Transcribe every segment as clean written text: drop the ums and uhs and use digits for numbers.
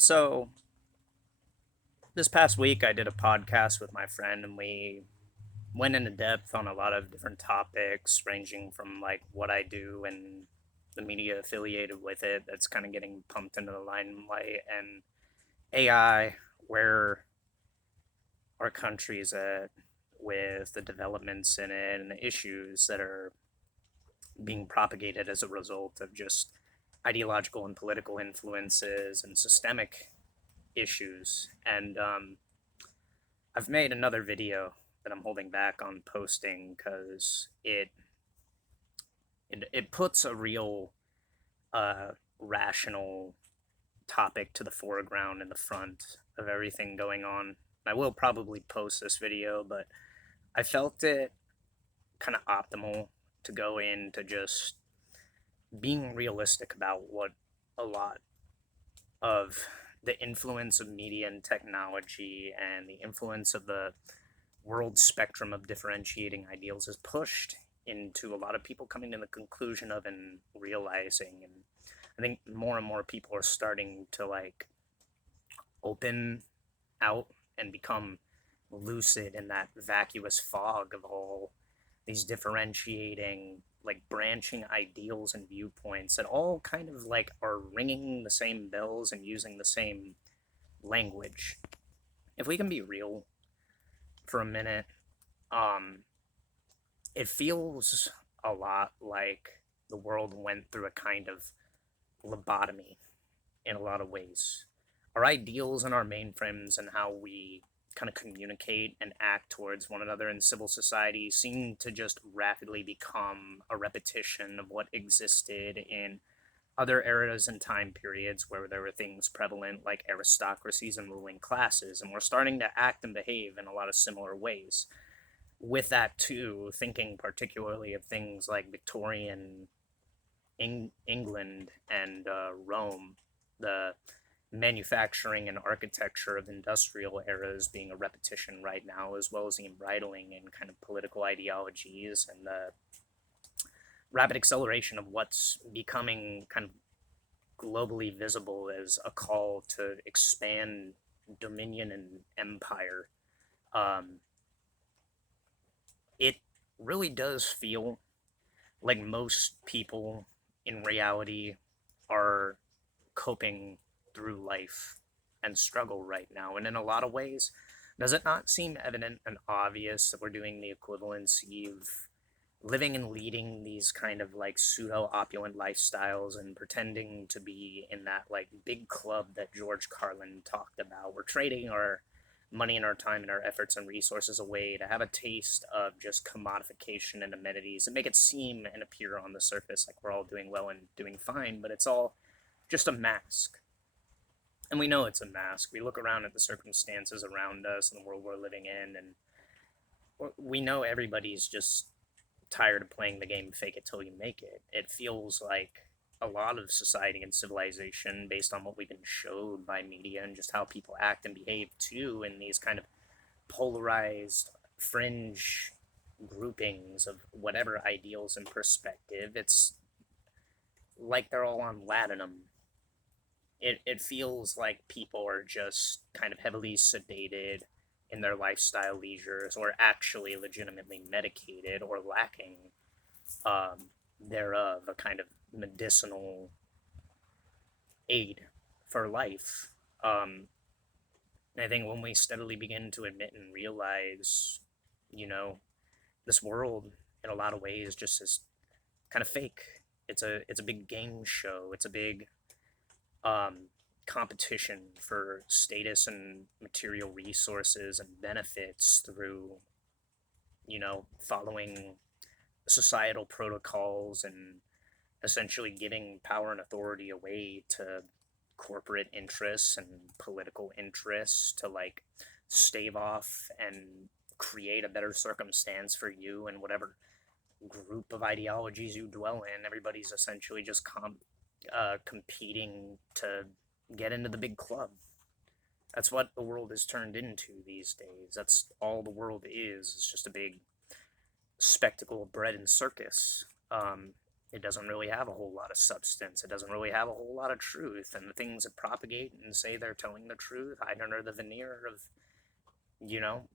So this past week, I did a podcast with my friend, and we went into depth on a lot of different topics, ranging from like what I do and the media affiliated with it that's kind of getting pumped into the limelight, and AI, where our country is at with the developments in it and the issues that are being propagated as a result of just ideological and political influences and systemic issues. And I've made another video that I'm holding back on posting because it puts a real rational topic to the foreground and the front of everything going on. I will probably post this video, but I felt it kind of optimal to go into just being realistic about what a lot of the influence of media and technology and the influence of the world spectrum of differentiating ideals is pushed into a lot of people coming to the conclusion of and realizing. And I think more and more people are starting to like open out and become lucid in that vacuous fog of all these differentiating like branching ideals and viewpoints that all kind of like are ringing the same bells and using the same language. If we can be real for a minute, um it feels a lot like the world went through a kind of lobotomy in a lot of ways. Our ideals and our mainframes and how we kind of communicate and act towards one another in civil society seem to just rapidly become a repetition of what existed in other eras and time periods where there were things prevalent like aristocracies and ruling classes, and we're starting to act and behave in a lot of similar ways. With that too, thinking particularly of things like Victorian England and Rome, the manufacturing and architecture of industrial eras being a repetition right now, as well as the embridling in kind of political ideologies and the rapid acceleration of what's becoming kind of globally visible as a call to expand dominion and empire. Um, it really does feel like most people in reality are coping through life and struggle right now. And in a lot of ways, does it not seem evident and obvious that we're doing the equivalency of living and leading these kind of like pseudo opulent lifestyles and pretending to be in that like big club that George Carlin talked about? We're trading our money and our time and our efforts and resources away to have a taste of just commodification and amenities and make it seem and appear on the surface like we're all doing well and doing fine, but it's all just a mask. And we know it's a mask. We look around at the circumstances around us and the world we're living in, and we know everybody's just tired of playing the game fake it till you make it. It feels like a lot of society and civilization, based on what we've been showed by media and just how people act and behave too, in these kind of polarized fringe groupings of whatever ideals and perspective, it's like they're all on latinum. It feels like people are just kind of heavily sedated in their lifestyle leisures or actually legitimately medicated or lacking thereof a kind of medicinal aid for life. Um, I think when we steadily begin to admit and realize, you know, this world in a lot of ways just is kind of fake. It's a big game show. It's a big um, competition for status and material resources and benefits through, following societal protocols and essentially giving power and authority away to corporate interests and political interests to like stave off and create a better circumstance for you and whatever group of ideologies you dwell in. Everybody's essentially just competing to get into the big club. That's what the world has turned into these days. That's all the world is. It's just a big spectacle of bread and circus. it doesn't really have a whole lot of substance. It doesn't really have a whole lot of truth. And the things that propagate and say they're telling the truth hide under the veneer of, you know,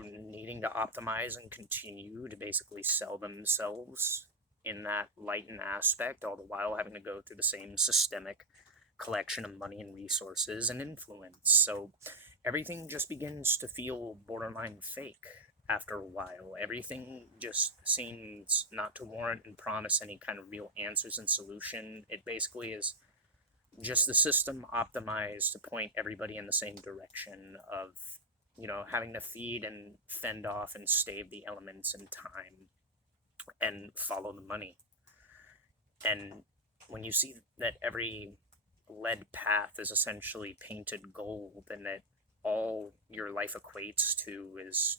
needing to optimize and continue to basically sell themselves in that light and aspect, all the while having to go through the same systemic collection of money and resources and influence. So everything just begins to feel borderline fake after a while. Everything just seems not to warrant and promise any kind of real answers and solution. It basically is just the system optimized to point everybody in the same direction of, having to feed and fend off and stave the elements in time and follow the money. And when you see that every led path is essentially painted gold, and that all your life equates to is,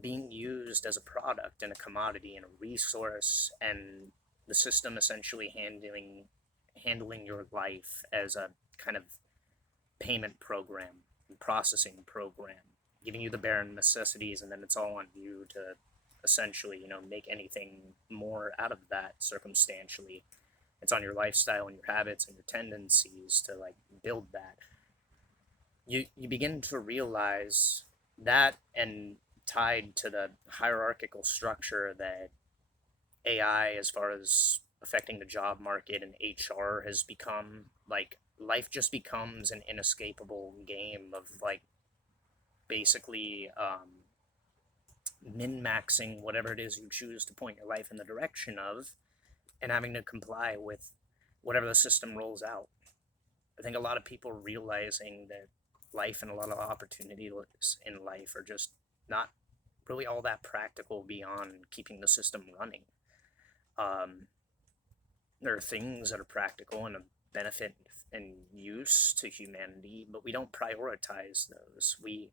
being used as a product and a commodity and a resource, and the system essentially handling your life as a kind of payment program and processing program, giving you the bare necessities, and then it's all on you to essentially, make anything more out of that circumstantially. It's on your lifestyle and your habits and your tendencies to like build that. You begin to realize that, and tied to the hierarchical structure that AI, as far as affecting the job market and HR, has become, like, life just becomes an inescapable game of like basically min maxing whatever it is you choose to point your life in the direction of, and having to comply with whatever the system rolls out. I think a lot of people realizing that life and a lot of opportunities in life are just not really all that practical beyond keeping the system running. Um, there are things that are practical and a benefit and use to humanity, but we don't prioritize those. We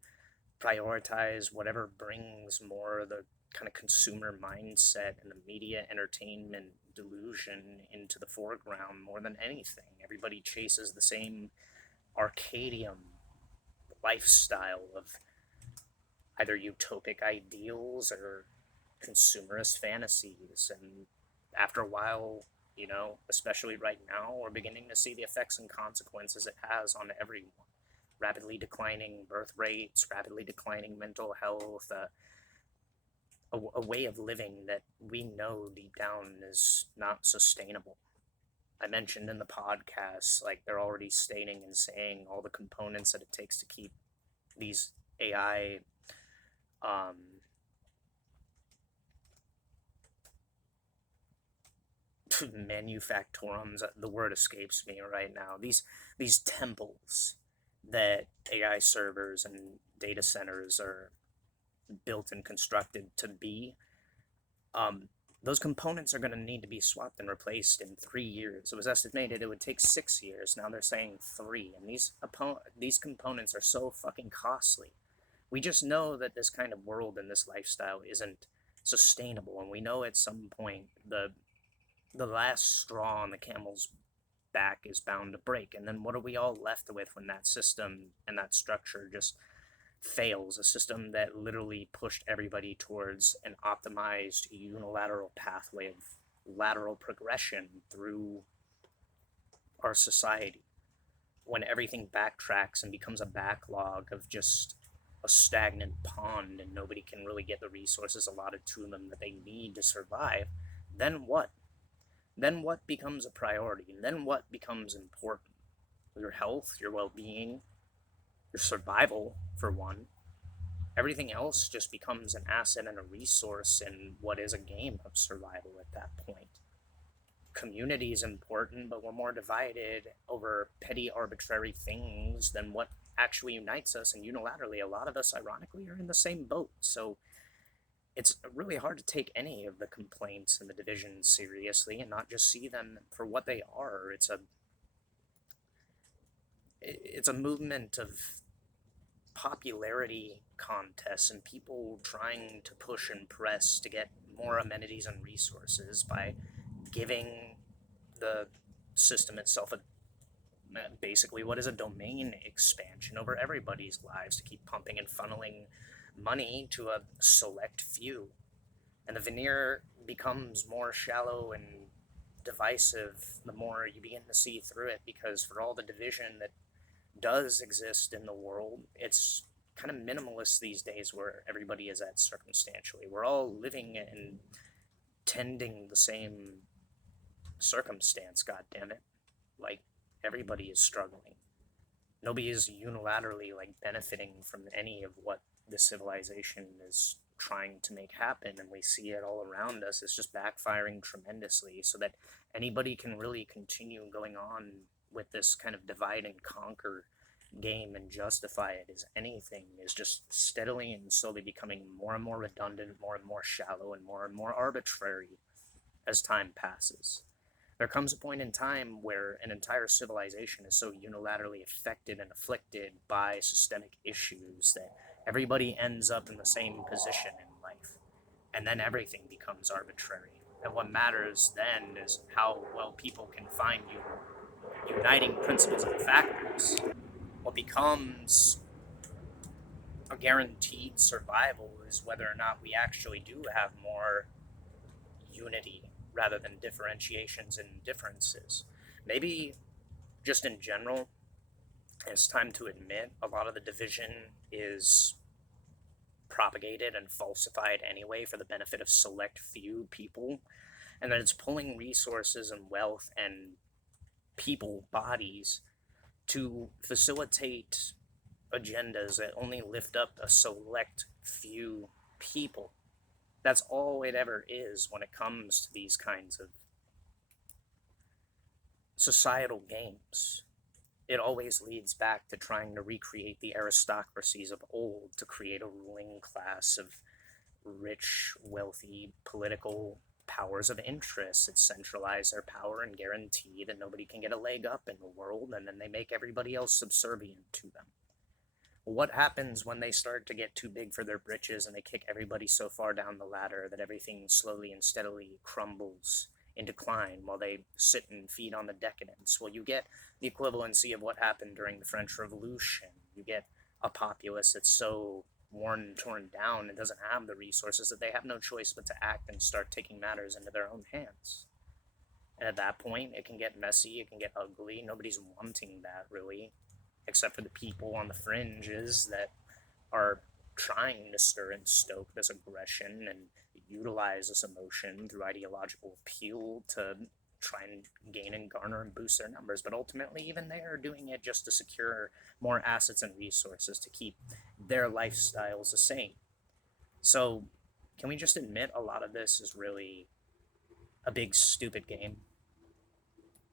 prioritize whatever brings more of the kind of consumer mindset and the media entertainment delusion into the foreground more than anything. Everybody chases the same Arcadium lifestyle of either utopic ideals or consumerist fantasies. And after a while, especially right now, we're beginning to see the effects and consequences it has on everyone. Rapidly declining birth rates, rapidly declining mental health, a way of living that we know deep down is not sustainable. I mentioned in the podcast, like, they're already stating and saying all the components that it takes to keep these AI manufactorums, the word escapes me right now, these temples that AI servers and data centers are built and constructed to be, those components are going to need to be swapped and replaced in 3 years. It was estimated it would take 6 years. Now they're saying 3, and these components are so fucking costly. We just know that this kind of world and this lifestyle isn't sustainable, and we know at some point the last straw on the camel's back is bound to break. And then what are we all left with when that system and that structure just fails? A system that literally pushed everybody towards an optimized unilateral pathway of lateral progression through our society, when everything backtracks and becomes a backlog of just a stagnant pond, and nobody can really get the resources allotted to them that they need to survive, then what? Then what becomes a priority? And then what becomes important? Your health, your well-being, your survival, for one. Everything else just becomes an asset and a resource in what is a game of survival at that point. Community is important, but we're more divided over petty, arbitrary things than what actually unites us. And unilaterally, a lot of us, ironically, are in the same boat. So it's really hard to take any of the complaints and the divisions seriously and not just see them for what they are. It's a movement of popularity contests and people trying to push and press to get more amenities and resources by giving the system itself basically what is a domain expansion over everybody's lives to keep pumping and funneling money to a select few. And the veneer becomes more shallow and divisive the more you begin to see through it, because for all the division that does exist in the world, it's kind of minimalist these days where everybody is at circumstantially. We're all living and tending the same circumstance, god damn it. Like, everybody is struggling. Nobody is unilaterally like benefiting from any of what the civilization is trying to make happen, and we see it all around us. It's just backfiring tremendously, so that anybody can really continue going on with this kind of divide and conquer game and justify it as anything is just steadily and slowly becoming more and more redundant, more and more shallow, and more arbitrary as time passes. There comes a point in time where an entire civilization is so unilaterally affected and afflicted by systemic issues that everybody ends up in the same position in life. And then everything becomes arbitrary. And what matters then is how well people can find uniting principles and factors. What becomes a guaranteed survival is whether or not we actually do have more unity rather than differentiations and differences. Maybe just in general, it's time to admit a lot of the division is propagated and falsified anyway for the benefit of select few people, and that it's pulling resources and wealth and people bodies to facilitate agendas that only lift up a select few people. That's all it ever is when it comes to these kinds of societal games. It always leads back to trying to recreate the aristocracies of old, to create a ruling class of rich, wealthy, political powers of interest that centralize their power and guarantee that nobody can get a leg up in the world, and then they make everybody else subservient to them. What happens when they start to get too big for their britches and they kick everybody so far down the ladder that everything slowly and steadily crumbles in decline while they sit and feed on the decadence? Well, you get the equivalency of what happened during the French Revolution. You get a populace that's so worn and torn down and doesn't have the resources that they have no choice but to act and start taking matters into their own hands. And at that point, it can get messy, it can get ugly. Nobody's wanting that, really, except for the people on the fringes that are trying to stir and stoke this aggression and utilize this emotion through ideological appeal to try and gain and garner and boost their numbers. But ultimately, even they are doing it just to secure more assets and resources to keep their lifestyles the same. So, can we just admit a lot of this is really a big stupid game?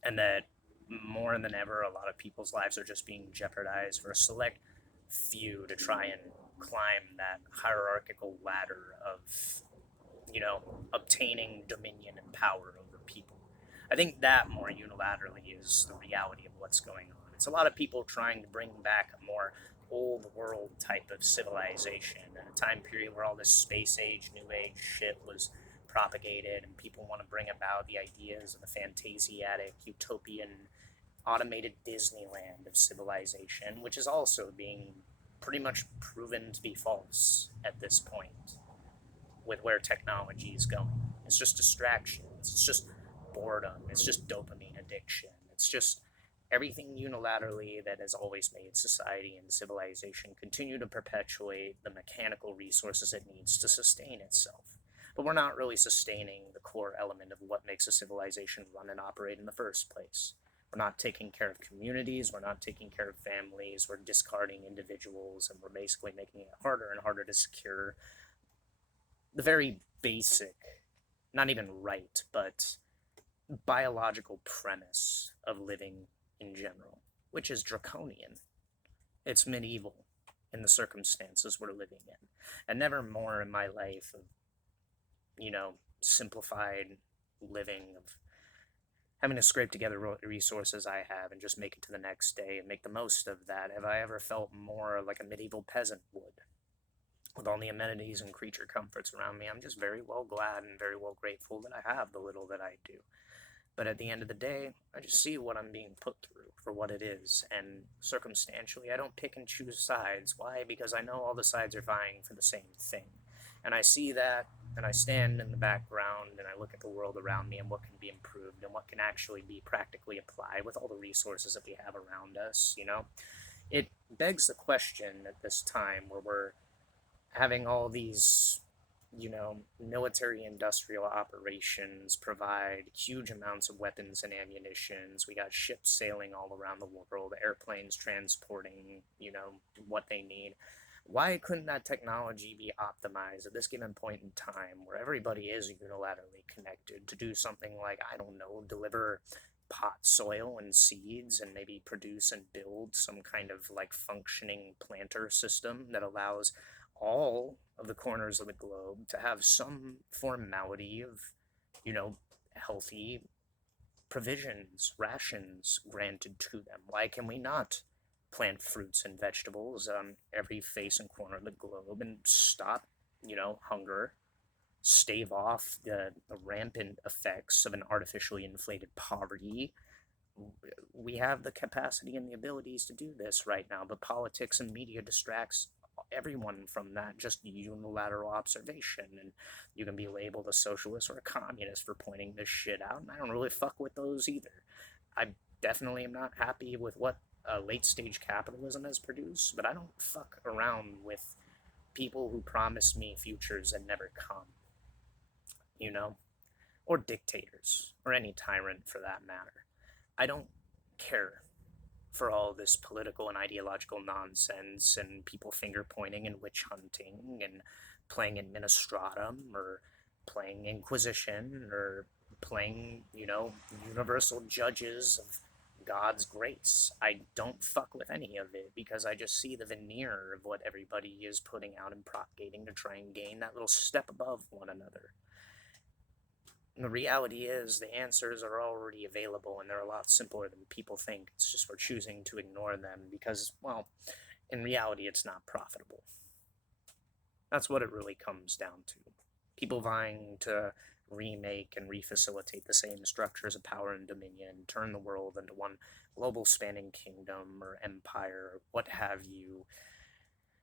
And that more than ever, a lot of people's lives are just being jeopardized for a select few to try and climb that hierarchical ladder of, obtaining dominion and power over people. I think that more unilaterally is the reality of what's going on. It's a lot of people trying to bring back a more old world type of civilization at a time period where all this space age, new age shit was propagated, and people want to bring about the ideas of the fantasiatic, utopian, automated Disneyland of civilization, which is also being pretty much proven to be false at this point with where technology is going. It's just distractions, it's just boredom, it's just dopamine addiction, it's just everything unilaterally that has always made society and civilization continue to perpetuate the mechanical resources it needs to sustain itself. But we're not really sustaining the core element of what makes a civilization run and operate in the first place. We're not taking care of communities, we're not taking care of families, we're discarding individuals, and we're basically making it harder and harder to secure the very basic, not even right, but biological premise of living in general, which is draconian. It's medieval in the circumstances we're living in. And never more in my life of, simplified living, of having to scrape together resources I have and just make it to the next day and make the most of that, have I ever felt more like a medieval peasant would. With all the amenities and creature comforts around me, I'm just very well glad and very well grateful that I have the little that I do. But at the end of the day, I just see what I'm being put through for what it is, and circumstantially, I don't pick and choose sides. Why? Because I know all the sides are vying for the same thing. And I see that, and I stand in the background and I look at the world around me and what can be improved and what can actually be practically applied with all the resources that we have around us, you know? It begs the question at this time where we're having all these, military industrial operations provide huge amounts of weapons and ammunitions. We got ships sailing all around the world, airplanes transporting, what they need. Why couldn't that technology be optimized at this given point in time where everybody is unilaterally connected to do something like, I don't know, deliver pot soil and seeds and maybe produce and build some kind of like functioning planter system that allows all of the corners of the globe to have some formality of, you know, healthy provisions, rations granted to them? Why can we not plant fruits and vegetables on every face and corner of the globe and stop, hunger, stave off the rampant effects of an artificially inflated poverty? We have the capacity and the abilities to do this right now, but politics and media distracts everyone from that just unilateral observation, and you can be labeled a socialist or a communist for pointing this shit out, and I don't really fuck with those either. I definitely am not happy with what late stage capitalism has produced, but I don't fuck around with people who promise me futures that never come, you know? Or dictators, or any tyrant for that matter. I don't care for all this political and ideological nonsense and people finger pointing and witch hunting and playing administratum or playing Inquisition or playing, universal judges of God's grace. I don't fuck with any of it because I just see the veneer of what everybody is putting out and propagating to try and gain that little step above one another. And the reality is the answers are already available and they're a lot simpler than people think. It's just we're choosing to ignore them because, well, in reality, it's not profitable. That's what it really comes down to. People vying to remake and refacilitate the same structures of power and dominion, turn the world into one global spanning kingdom or empire, or what have you.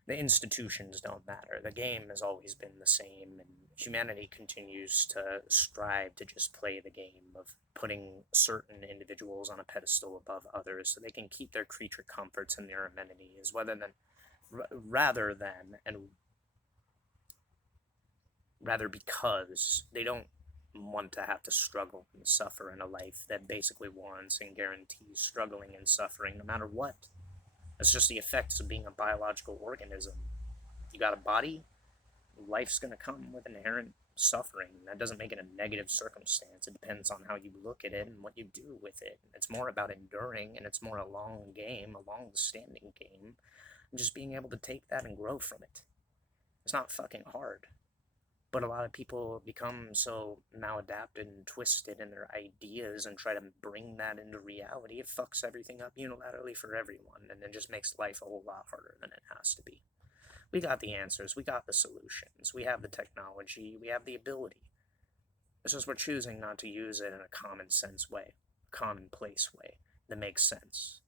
The institutions don't matter. The game has always been the same, and humanity continues to strive to just play the game of putting certain individuals on a pedestal above others so they can keep their creature comforts and their amenities, rather because they don't want to have to struggle and suffer in a life that basically warrants and guarantees struggling and suffering no matter what. That's just the effects of being a biological organism. You got a body, life's going to come with inherent suffering. That doesn't make it a negative circumstance. It depends on how you look at it and what you do with it. It's more about enduring, and it's more a long game, a long-standing game, and just being able to take that and grow from it. It's not fucking hard. But a lot of people become so maladapted and twisted in their ideas and try to bring that into reality. It fucks everything up unilaterally for everyone, and it just makes life a whole lot harder than it has to be. We got the answers, we got the solutions, we have the technology, we have the ability. It's just we're choosing not to use it in a common sense way, commonplace way that makes sense.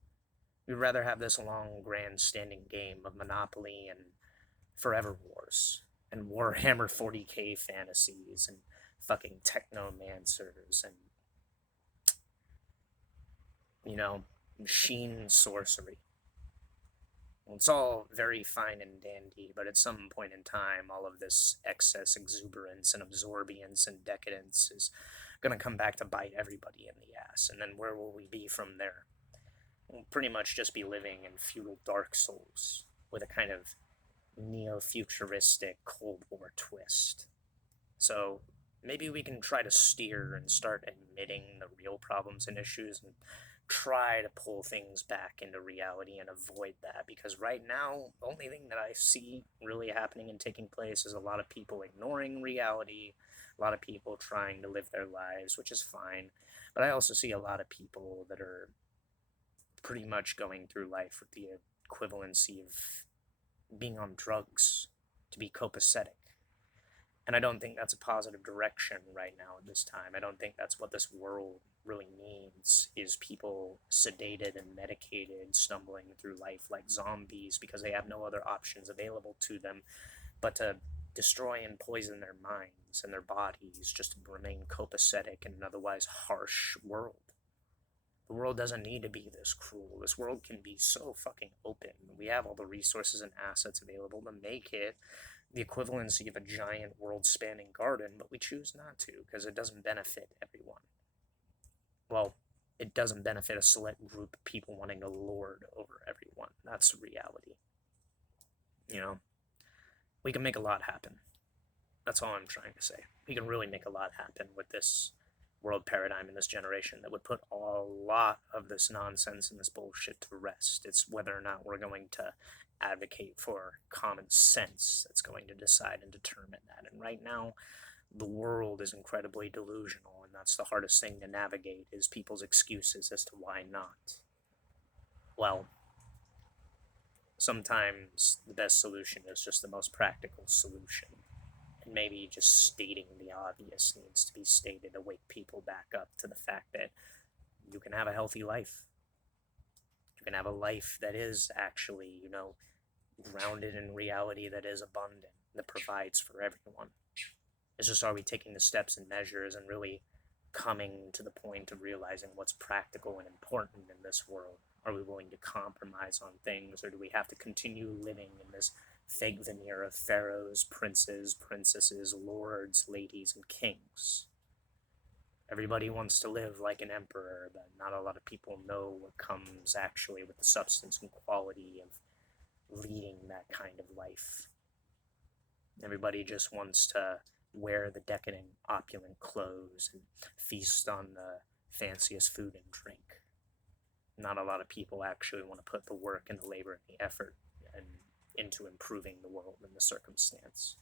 We'd rather have this long, grand standing game of Monopoly and Forever Wars and Warhammer 40k fantasies and fucking technomancers and, machine sorcery. Well, it's all very fine and dandy, but at some point in time, all of this excess exuberance and absorbience and decadence is going to come back to bite everybody in the ass. And then where will we be from there? We'll pretty much just be living in feudal Dark Souls with a kind of neo-futuristic Cold War twist. So maybe we can try to steer and start admitting the real problems and issues and try to pull things back into reality and avoid that, because right now the only thing that I see really happening and taking place is a lot of people ignoring reality, a lot of people trying to live their lives, which is fine, but I also see a lot of people that are pretty much going through life with the equivalency of being on drugs to be copacetic. And I don't think that's a positive direction right now at this time. I don't think that's what this world really needs, is people sedated and medicated, stumbling through life like zombies because they have no other options available to them but to destroy and poison their minds and their bodies just to remain copacetic in an otherwise harsh world. The world doesn't need to be this cruel. This world can be so fucking open. We have all the resources and assets available to make it the equivalency of a giant world-spanning garden, but we choose not to because it doesn't benefit everyone. Well, it doesn't benefit a select group of people wanting to lord over everyone. That's the reality. You know, we can make a lot happen. That's all I'm trying to say. We can really make a lot happen with this world paradigm in this generation that would put a lot of this nonsense and this bullshit to rest. It's whether or not we're going to advocate for common sense that's going to decide and determine that. And right now, the world is incredibly delusional, and that's the hardest thing to navigate, is people's excuses as to why not. Well, sometimes the best solution is just the most practical solution. And maybe just stating the obvious needs to be stated to wake people back up to the fact that you can have a healthy life. You can have a life that is actually, grounded in reality, that is abundant, that provides for everyone. It's just, are we taking the steps and measures and really coming to the point of realizing what's practical and important in this world? Are we willing to compromise on things, or do we have to continue living in this fake veneer of pharaohs, princes, princesses, lords, ladies, and kings? Everybody wants to live like an emperor, but not a lot of people know what comes actually with the substance and quality of leading that kind of life. Everybody just wants to wear the decadent, opulent clothes and feast on the fanciest food and drink. Not a lot of people actually want to put the work and the labor and the effort and into improving the world and the circumstance.